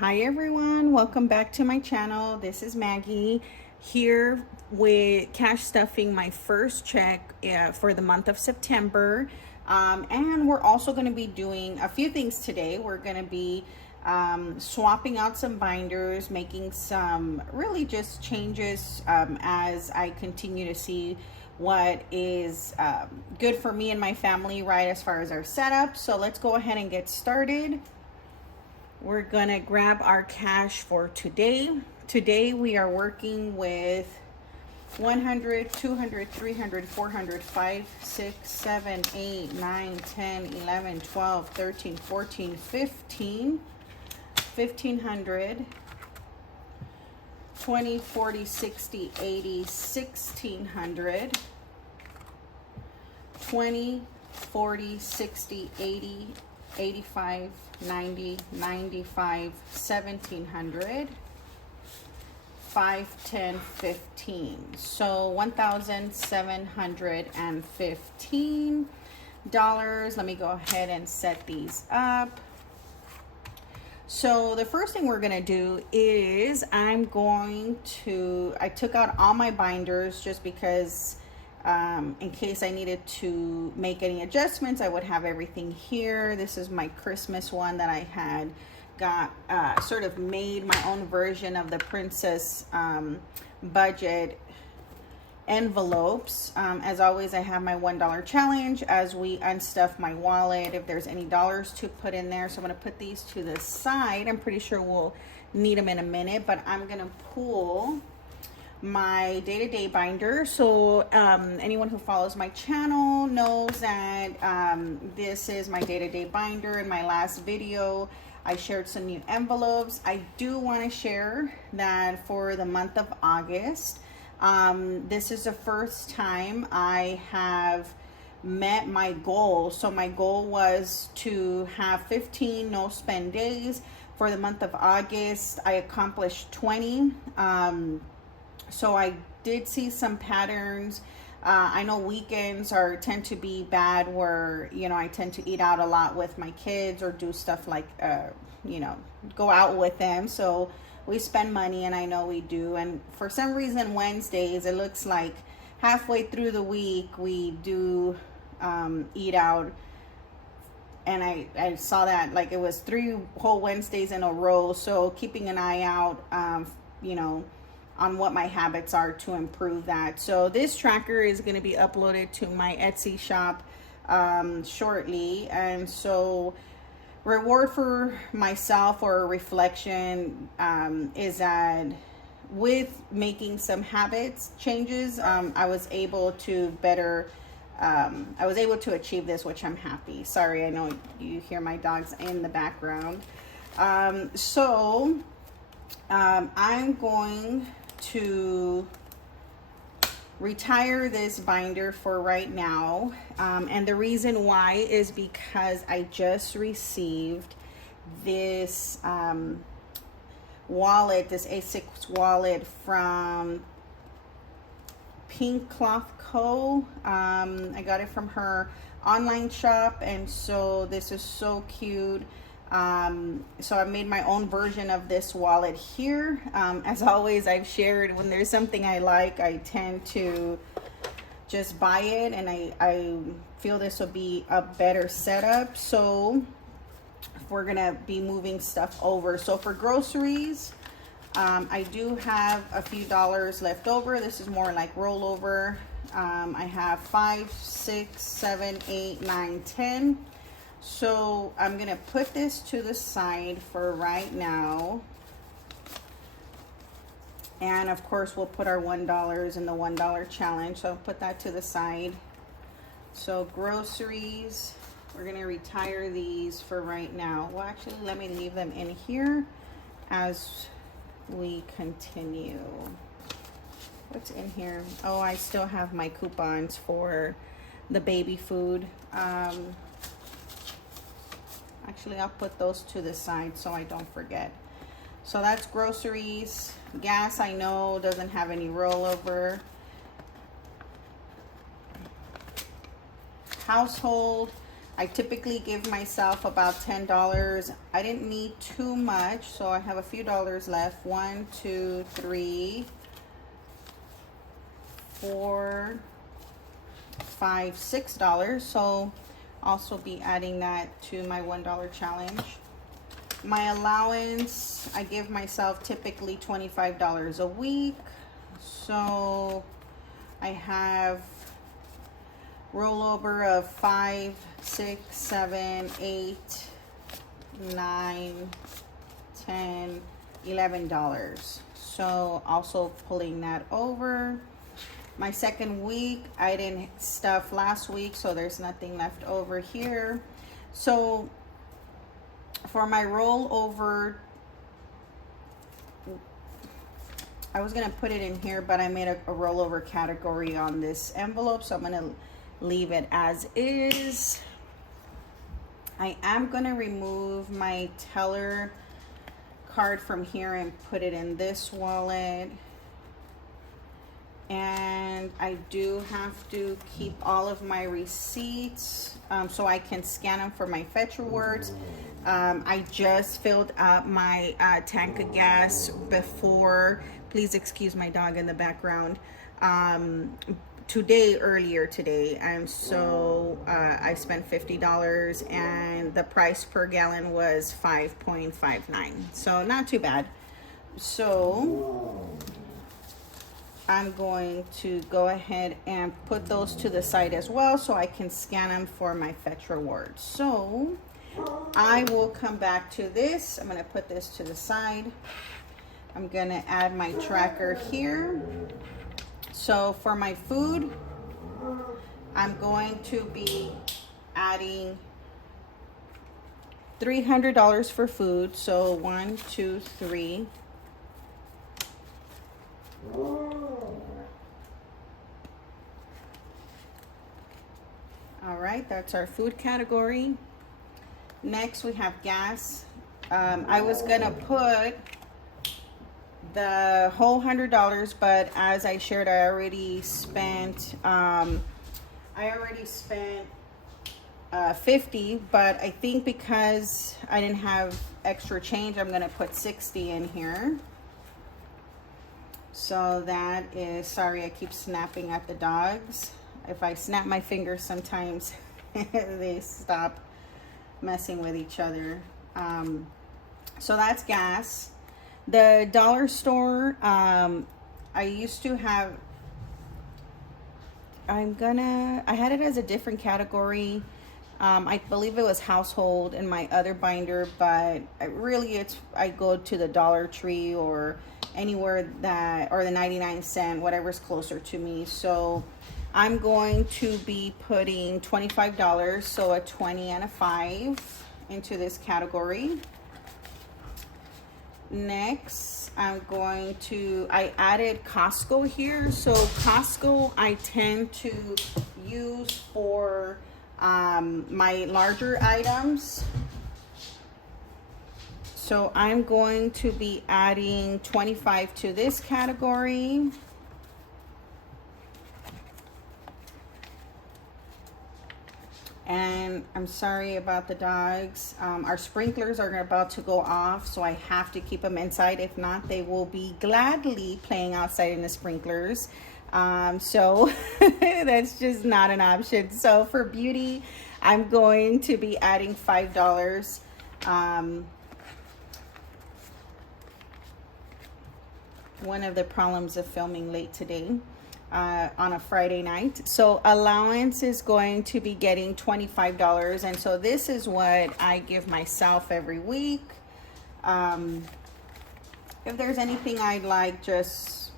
Hi everyone, welcome back to my channel. This is Maggie here with cash stuffing my first check for the month of September. And we're also going to be doing a few things today. We're going to be swapping out some binders, making some really just changes as I continue to see what is good for me and my family, right, as far as our setup. So let's go ahead and get started. We're gonna grab our cash for today. Today we are working with 100, 200, 300, 400, 5, 6, 7, 8, 9, 10, 11, 12, 13, 14, 15, 1500, 20, 40, 60, 80, 1600, 20, 40, 60, 80, 85, 90, 95, 1700, 5, 10, 15. So $1,715. Let me go ahead and set these up. So the first thing we're gonna do is I took out all my binders just because in case I needed to make any adjustments, I would have everything here. This is my Christmas one that I had got sort of made my own version of the princess budget envelopes. As always, I have my $1 challenge as we unstuff my wallet if there's any dollars to put in there. So I'm going to put these to the side. I'm pretty sure we'll need them in a minute, but I'm going to pull my day-to-day binder. So anyone who follows my channel knows that this is my day-to-day binder. In my last video I shared some new envelopes. I do want to share that for the month of August, this is the first time I have met my goal. So my goal was to have 15 no spend days. For the month of August I accomplished 20. So I did see some patterns. I know weekends tend to be bad where, I tend to eat out a lot with my kids or do stuff like, go out with them. So we spend money, and I know we do. And for some reason, Wednesdays, it looks like halfway through the week, we do eat out. And I saw that like it was 3 whole Wednesdays in a row. So keeping an eye out, on what my habits are to improve that. So this tracker is going to be uploaded to my Etsy shop shortly. And so reward for myself or a reflection is that with making some habits changes, I was able to achieve this, which I'm happy. Sorry, I know you hear my dogs in the background. I'm going to retire this binder for right now, and the reason why is because I just received this wallet, this A6 wallet from Pinkeclothco. I got it from her online shop, and so this is so cute. So I made my own version of this wallet here. As always, I've shared when there's something I like, I tend to just buy it, and I feel this will be a better setup. So we're gonna be moving stuff over. So for groceries, I do have a few dollars left over. This is more like rollover. I have 5, 6, 7, 8, 9, 10. So I'm gonna put this to the side for right now, and of course we'll put our $1 in the $1 challenge. So I'll put that to the side. So groceries, we're gonna retire these for right now. Well, actually, let me leave them in here as we continue. What's in here? Oh, I still have my coupons for the baby food. Actually, I'll put those to the side so I don't forget. So that's groceries. Gas, I know, doesn't have any rollover. Household, I typically give myself about $10. I didn't need too much, so I have a few dollars left. 1, 2, 3, 4, 5, $6. So also be adding that to my $1 challenge. My allowance, I give myself typically $25 a week. So I have rollover of 5, 6, 7, 8, 9, 10, $11. So also pulling that over. My second week, I didn't stuff last week, so there's nothing left over here. So for my rollover, I was gonna put it in here, but I made a rollover category on this envelope, so I'm gonna leave it as is. I am gonna remove my teller card from here and put it in this wallet. And I do have to keep all of my receipts so I can scan them for my fetch rewards. I just filled up my tank of gas before. Please excuse my dog in the background. Earlier today, and so I spent $50 and the price per gallon was 5.59, so not too bad. So I'm going to go ahead and put those to the side as well so I can scan them for my fetch rewards. So I will come back to this. I'm going to put this to the side. I'm going to add my tracker here. So for my food, I'm going to be adding $300 for food. So 1, 2, 3. All right, that's our food category. Next we have gas. I was gonna put the whole $100, but as I shared, I already spent 50, but I think because I didn't have extra change, I'm gonna put 60 in here. So that is, sorry, I keep snapping at the dogs. If I snap my fingers sometimes they stop messing with each other. So that's gas. The dollar store, I used to have, I had it as a different category. I believe it was household in my other binder, but I go to the Dollar Tree or anywhere or the 99-cent, whatever's closer to me. So I'm going to be putting $25, so a 20 and a 5 into this category. Next, I added Costco here. So Costco I tend to use for my larger items. So I'm going to be adding 25 to this category. And I'm sorry about the dogs. Our sprinklers are about to go off, so I have to keep them inside. If not, they will be gladly playing outside in the sprinklers. So that's just not an option. So for beauty, I'm going to be adding $5. One of the problems of filming late today. On a Friday night. So allowance is going to be getting $25, and so this is what I give myself every week. If there's anything I like, just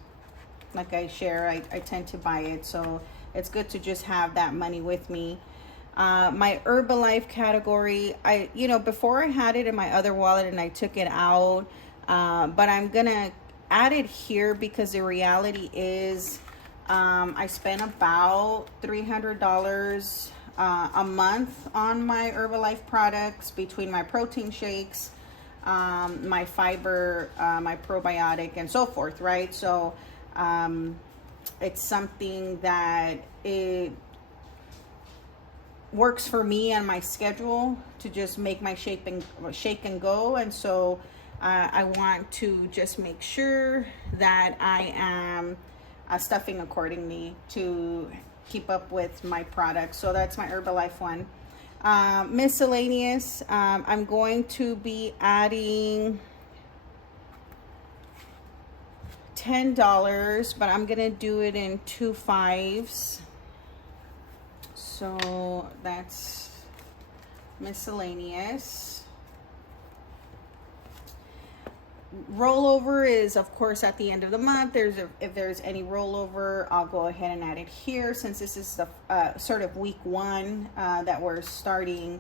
like I share, I tend to buy it, so it's good to just have that money with me. My Herbalife category, before I had it in my other wallet and I took it out, but I'm gonna add it here because the reality is I spent about $300 a month on my Herbalife products between my protein shakes, my fiber, my probiotic, and so forth, right? So it's something that works for me and my schedule to just make my shake and go. And so I want to just make sure that I am stuffing accordingly to keep up with my products. So that's my Herbalife one. Miscellaneous, I'm going to be adding $10, but I'm gonna do it in 2 5s. So that's miscellaneous. Rollover is, of course, at the end of the month. If there's any rollover, I'll go ahead and add it here, since this is the sort of week 1 that we're starting.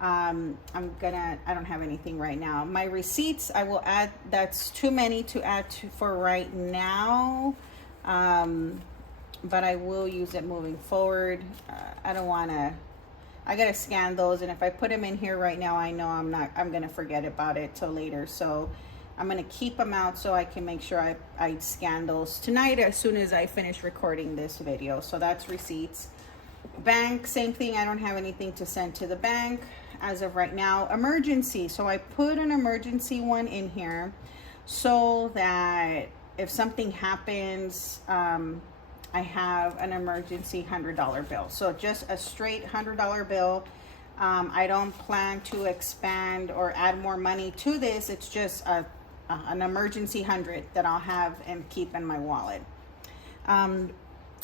I don't have anything right now. My receipts, I will add. That's too many to add to for right now, but I will use it moving forward. I don't want to. I gotta scan those, and if I put them in here right now, I know I'm gonna forget about it till later. So I'm gonna keep them out so I can make sure I scan those tonight as soon as I finish recording this video. So that's receipts. Bank, same thing. I don't have anything to send to the bank as of right now. Emergency. So I put an emergency one in here so that if something happens, I have an emergency $100 bill. So just a straight $100 bill. I don't plan to expand or add more money to this. It's just an emergency 100 that I'll have and keep in my wallet.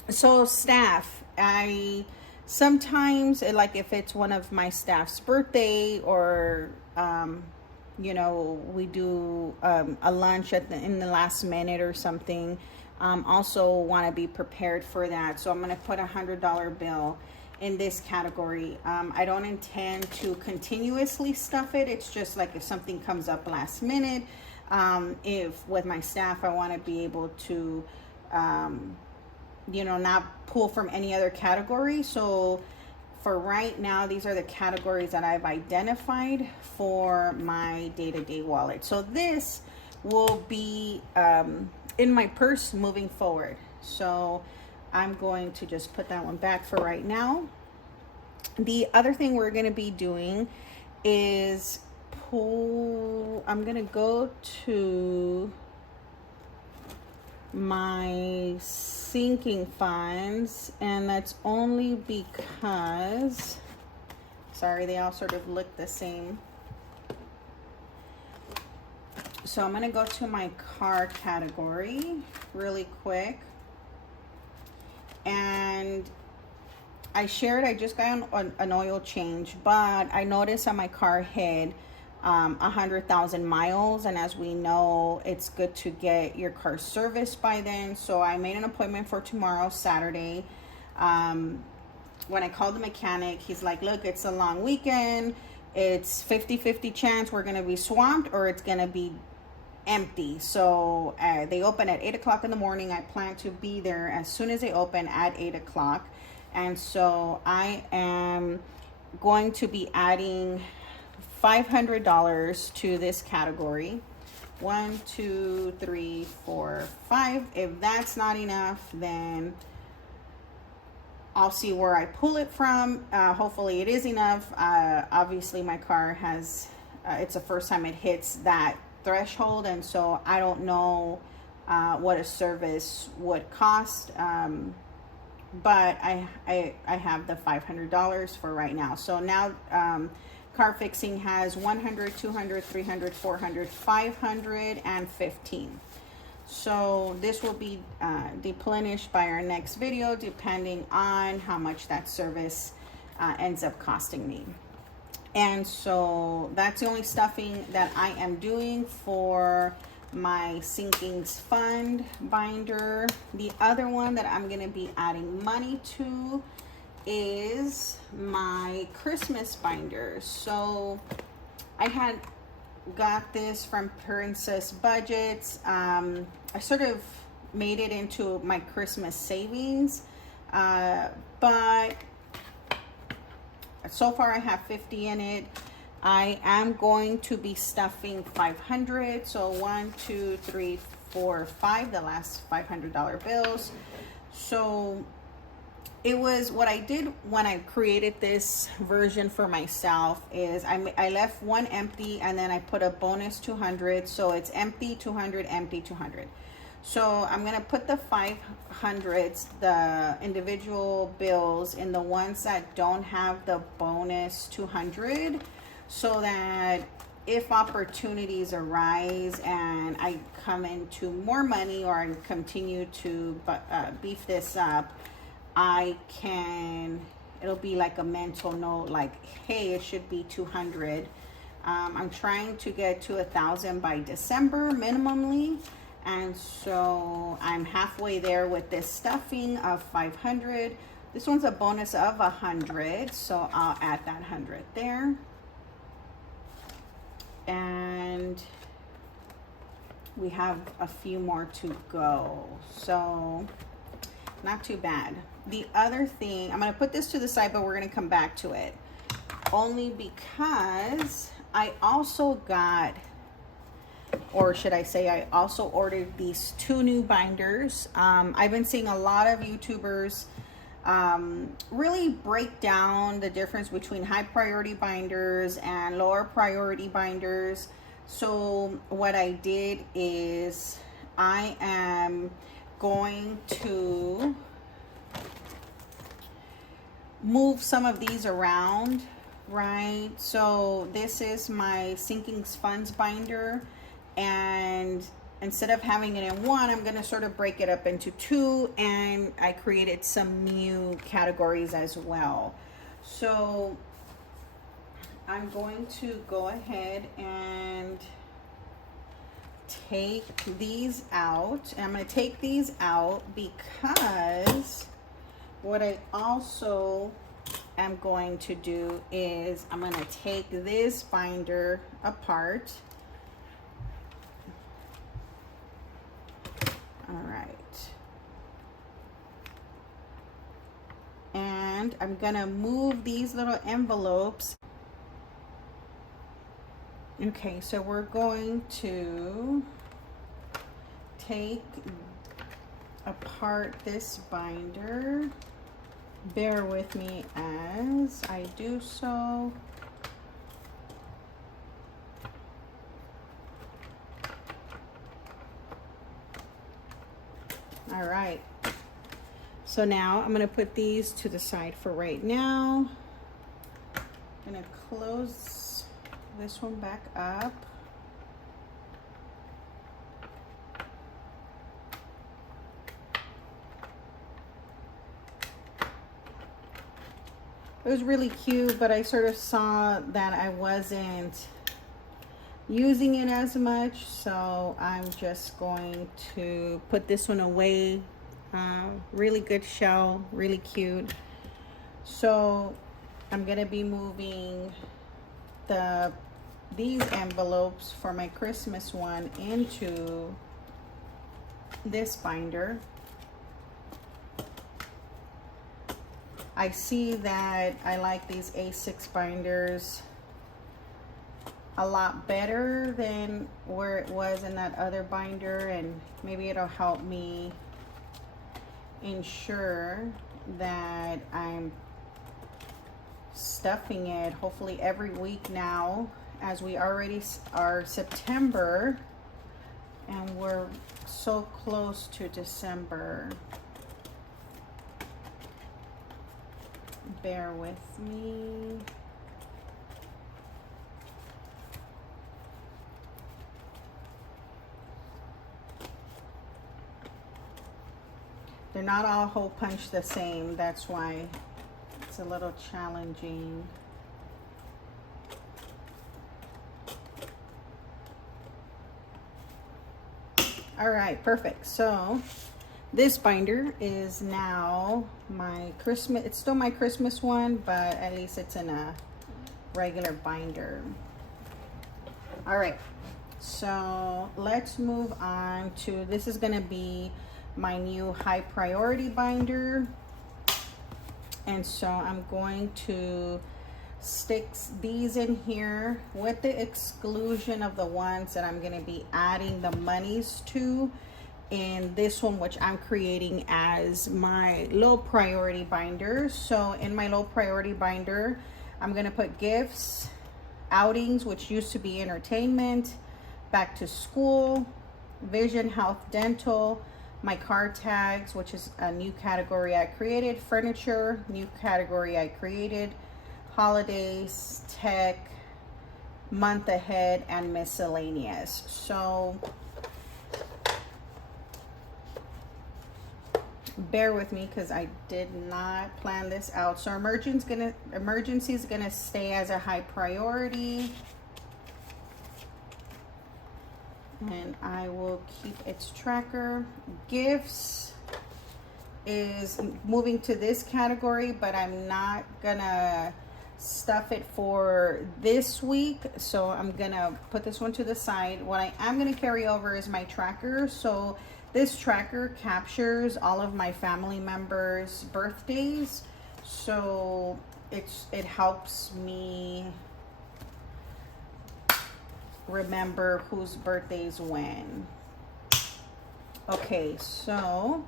So staff, I sometimes, like if it's one of my staff's birthday, or you know, we do a lunch in the last minute or something, also want to be prepared for that. So I'm going to put a $100 bill in this category. I don't intend to continuously stuff it. It's just like if something comes up last minute, if with my staff, I want to be able to you know, not pull from any other category. So for right now, these are the categories that I've identified for my day-to-day wallet. So this will be in my purse moving forward. So I'm going to just put that one back for right now. The other thing we're going to be doing is I'm going to go to my sinking funds, and that's only because, sorry, they all sort of look the same. So I'm going to go to my car category really quick, and I just got an oil change, but I noticed that my car hit 100,000 miles, and as we know, it's good to get your car serviced by then. So I made an appointment for tomorrow, Saturday. When I called the mechanic, he's like, look, it's a long weekend, it's 50-50 chance we're gonna be swamped or it's gonna be empty. So they open at 8 o'clock in the morning. I plan to be there as soon as they open at 8 o'clock. And so I am going to be adding $500 to this category. 1, 2, 3, 4, 5. If that's not enough, then I'll see where I pull it from. Hopefully it is enough. Obviously my car has, it's the first time it hits that threshold, and so I don't know what a service would cost. But I have the $500 for right now. So now car fixing has 100, 200, 300, 400, 500, and 15. So this will be replenished by our next video, depending on how much that service ends up costing me. And so that's the only stuffing that I am doing for my sinkings fund binder. The other one that I'm going to be adding money to is my Christmas binder. So I had got this from Princess Budgets. I sort of made it into my Christmas savings, but so far I have 50 in it. I am going to be stuffing 500. So 1, 2, 3, 4, 5, the last $500 bills. So it was what I did when I created this version for myself is I left one empty and then I put a bonus 200. So it's empty 200, empty 200. So I'm going to put the 500s, the individual bills, in the ones that don't have the bonus 200, so that if opportunities arise and I come into more money or I continue to beef this up, it'll be like a mental note, like, hey, it should be 200. I'm trying to get to 1,000 by December minimally. And so I'm halfway there with this stuffing of 500. This one's a bonus of 100. So I'll add that 100 there. And we have a few more to go. So not too bad. The other thing, I'm going to put this to the side, but we're going to come back to it. Only because I also got, or should I say, I also ordered these 2 new binders. I've been seeing a lot of YouTubers really break down the difference between high priority binders and lower priority binders. So what I did is I am going to move some of these around, right? So this is my sinking funds binder, and instead of having it in one, I'm going to sort of break it up into 2, and I created some new categories as well. So I'm going to go ahead and take these out. And I'm going to take these out because what I also am going to do is I'm going to take this binder apart. All right. And I'm going to move these little envelopes. Okay, so we're going to take apart this binder. Bear with me as I do so. All right. So now I'm going to put these to the side for right now. I'm going to close this one back up. It was really cute, but I sort of saw that I wasn't using it as much, so I'm just going to put this one away. Really good shell, really cute. So I'm gonna be moving these envelopes for my Christmas one into this binder. I see that I like these A6 binders a lot better than where it was in that other binder, and maybe it'll help me ensure that I'm stuffing it hopefully every week now, as we already are September and we're so close to December. Bear with me. They're not all hole punch the same. That's why it's a little challenging. All right, perfect. So this binder is now my Christmas. It's still my Christmas one, but at least it's in a regular binder. All right, so let's move on to, this is gonna be my new high priority binder. And so I'm going to stick these in here with the exclusion of the ones that I'm going to be adding the monies to. in this one, which I'm creating as my low priority binder. So in my low priority binder, I'm gonna put gifts, outings, which used to be entertainment, back to school, vision, health, dental, my card tags, which is a new category I created, furniture, new category I created, holidays, tech, month ahead, and miscellaneous. So bear with me because I did not plan this out. So emergency is gonna stay as a high priority, and I will keep its tracker. Gifts is moving to this category, but I'm not gonna stuff it for this week, so I'm gonna put this one to the side. What I am gonna carry over is my tracker. So this tracker captures all of my family members' birthdays, so it helps me remember whose birthdays when. Okay, so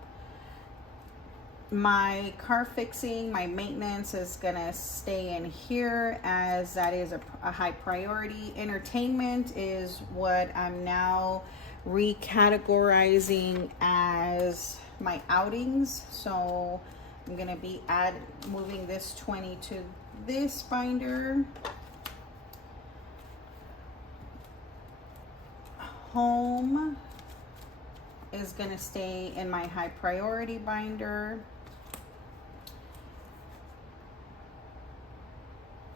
my car fixing, my maintenance is gonna stay in here as that is a high priority. Entertainment is what I'm now recategorizing as my outings. So I'm gonna be moving this 20 to this binder. Home is gonna stay in my high priority binder.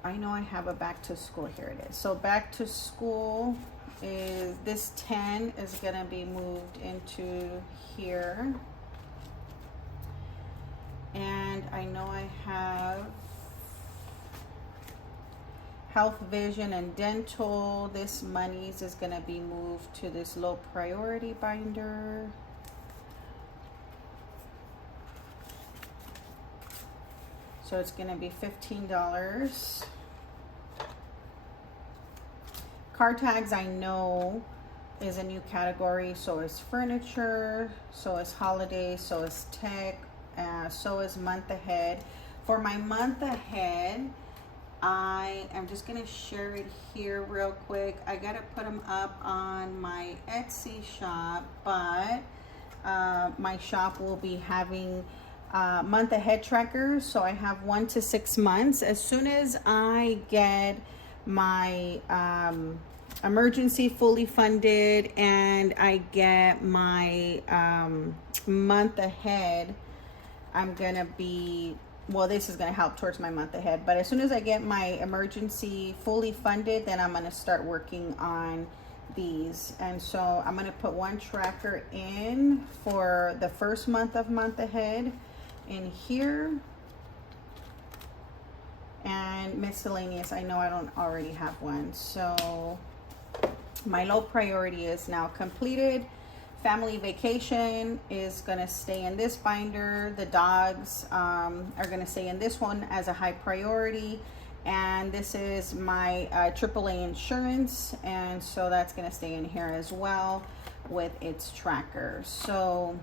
I know I have a back to school, here it is. So back to school is, this 10 is gonna be moved into here. And I know I have health, vision, and dental. This monies is gonna be moved to this low priority binder. So it's gonna be $15. Card tags, I know, is a new category. So is furniture, so is holiday, so is tech, so is month ahead. For my month ahead, I am just gonna share it here real quick. I gotta put them up on my Etsy shop, but my shop will be having month ahead trackers. So I have 1 to 6 months. As soon as I get my emergency fully funded and I get my month ahead, I'm gonna be, well, this is gonna help towards my month ahead, but as soon as I get my emergency fully funded, then I'm gonna start working on these. And so I'm gonna put one tracker in for the first month of month ahead in here, and miscellaneous, I know I don't already have one. So my low priority is now completed. Family vacation is gonna stay in this binder. The dogs are gonna stay in this one as a high priority. And this is my AAA insurance, and so that's gonna stay in here as well with its tracker. So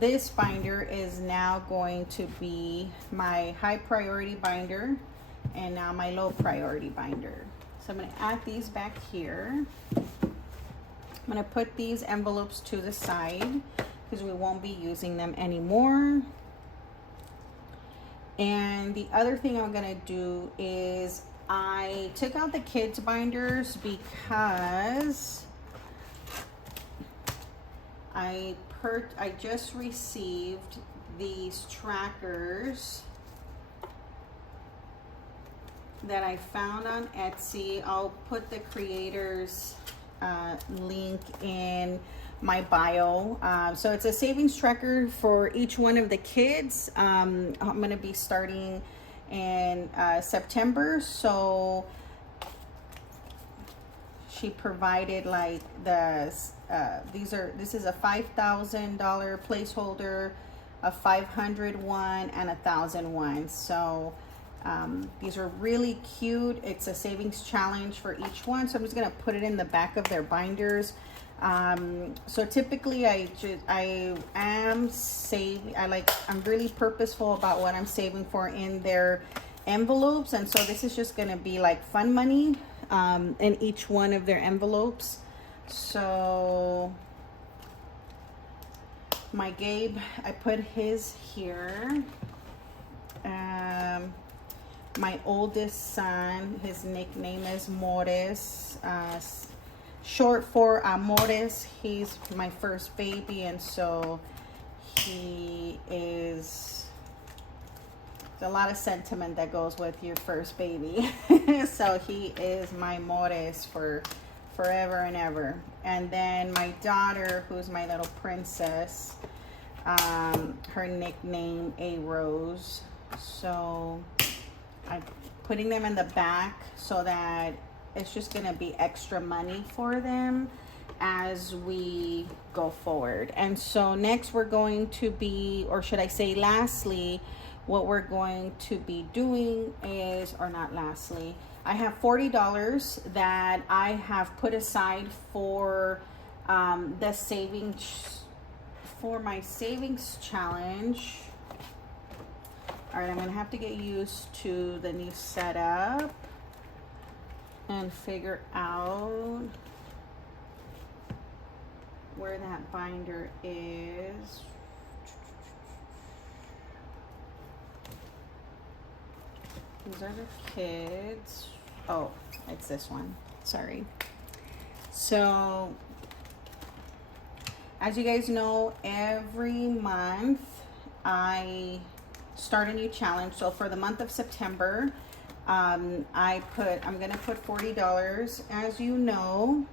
this binder is now going to be my high priority binder and now my low priority binder. So I'm gonna add these back here. I'm gonna put these envelopes to the side because we won't be using them anymore. And the other thing I'm gonna do is I took out the kids binders because I just received these trackers that I found on Etsy. I'll put the creators link in my bio. So it's a savings tracker for each one of the kids. I'm gonna be starting in September. So she provided like this is a $5,000 placeholder, a 500 one, and a 1,000 one. So these are really cute. It's a savings challenge for each one. So I'm just gonna put it in the back of their binders. So typically I am saving, I'm really purposeful about what I'm saving for in their envelopes. And so this is just going to be like fun money, in each one of their envelopes. So my Gabe, I put his here. My oldest son, his nickname is Morris, short for Amores. He's my first baby, and so he is, there's a lot of sentiment that goes with your first baby. So he is my Morris for forever and ever. And then my daughter, who's my little princess, her nickname A Rose. So I'm putting them in the back so that it's just going to be extra money for them as we go forward. And so next we're going to be, or should I say lastly, what we're going to be doing is, or not lastly, I have $40 that I have put aside for the savings, for my savings challenge. All right, I'm gonna have to get used to the new setup and figure out where that binder is. These are the kids. Oh, it's this one. Sorry. So, as you guys know, every month I start a new challenge. So for the month of September, I'm gonna put $40. As you know,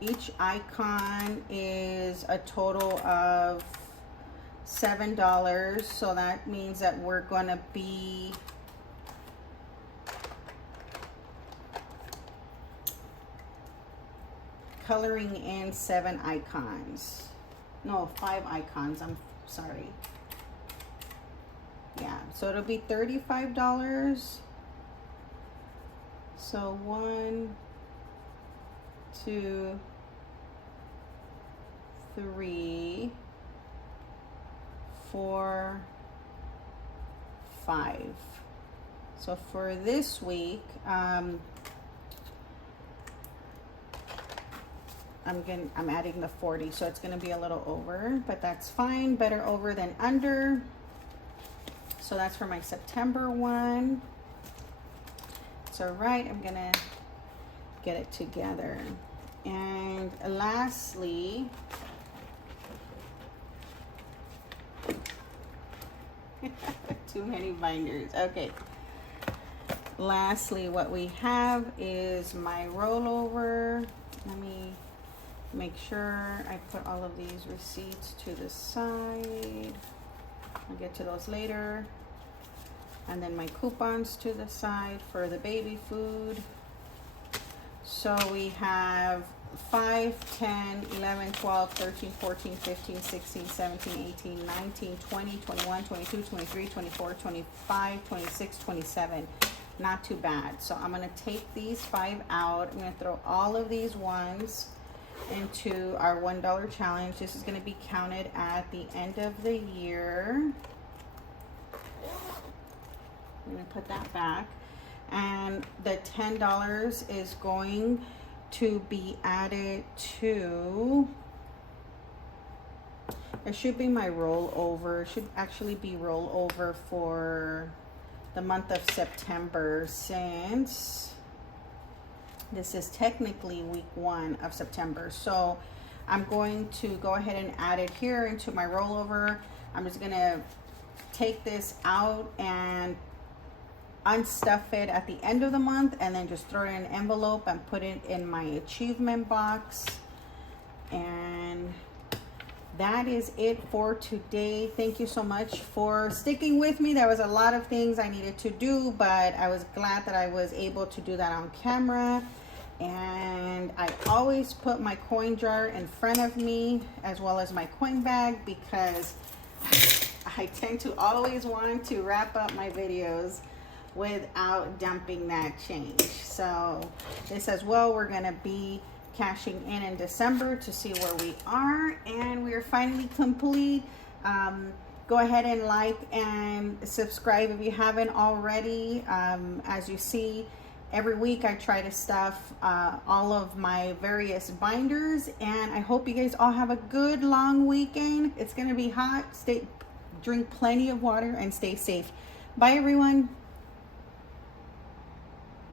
each icon is a total of $7. So that means that we're gonna be coloring in 7 icons. No, 5 icons. I'm sorry. Yeah, so it'll be $35. So 1, 2, 3, 4, 5. So for this week, I'm adding the 40, so it's gonna be a little over, but that's fine. Better over than under. So that's for my September one. It's all right. I'm gonna get it together. And lastly, too many binders. Okay. Lastly, what we have is my rollover. Let me make sure I put all of these receipts to the side. I'll get to those later. And then my coupons to the side for the baby food. So we have 5, 10, 11, 12, 13, 14, 15, 16, 17, 18, 19, 20, 21, 22, 23, 24, 25, 26, 27. Not too bad. So I'm going to take these 5 out. I'm going to throw all of these ones into our $1 challenge. This is going to be counted at the end of the year. I'm going to put that back. And the $10 is going to be added to, it should be my rollover. It should actually be rollover for the month of September, since this is technically week 1 of September. So I'm going to go ahead and add it here into my rollover. I'm just going to take this out and unstuff it at the end of the month, and then just throw it in an envelope and put it in my achievement box. And that is it for today. Thank you so much for sticking with me. There was a lot of things I needed to do, but I was glad that I was able to do that on camera. And I always put my coin jar in front of me, as well as my coin bag, because I tend to always want to wrap up my videos without dumping that change. So this as well, we're gonna be cashing in December to see where we are, and we are finally complete. Go ahead and like and subscribe if you haven't already. As you see, every week I try to stuff all of my various binders, and I hope you guys all have a good long weekend. It's gonna be hot. Drink plenty of water and stay safe. Bye everyone.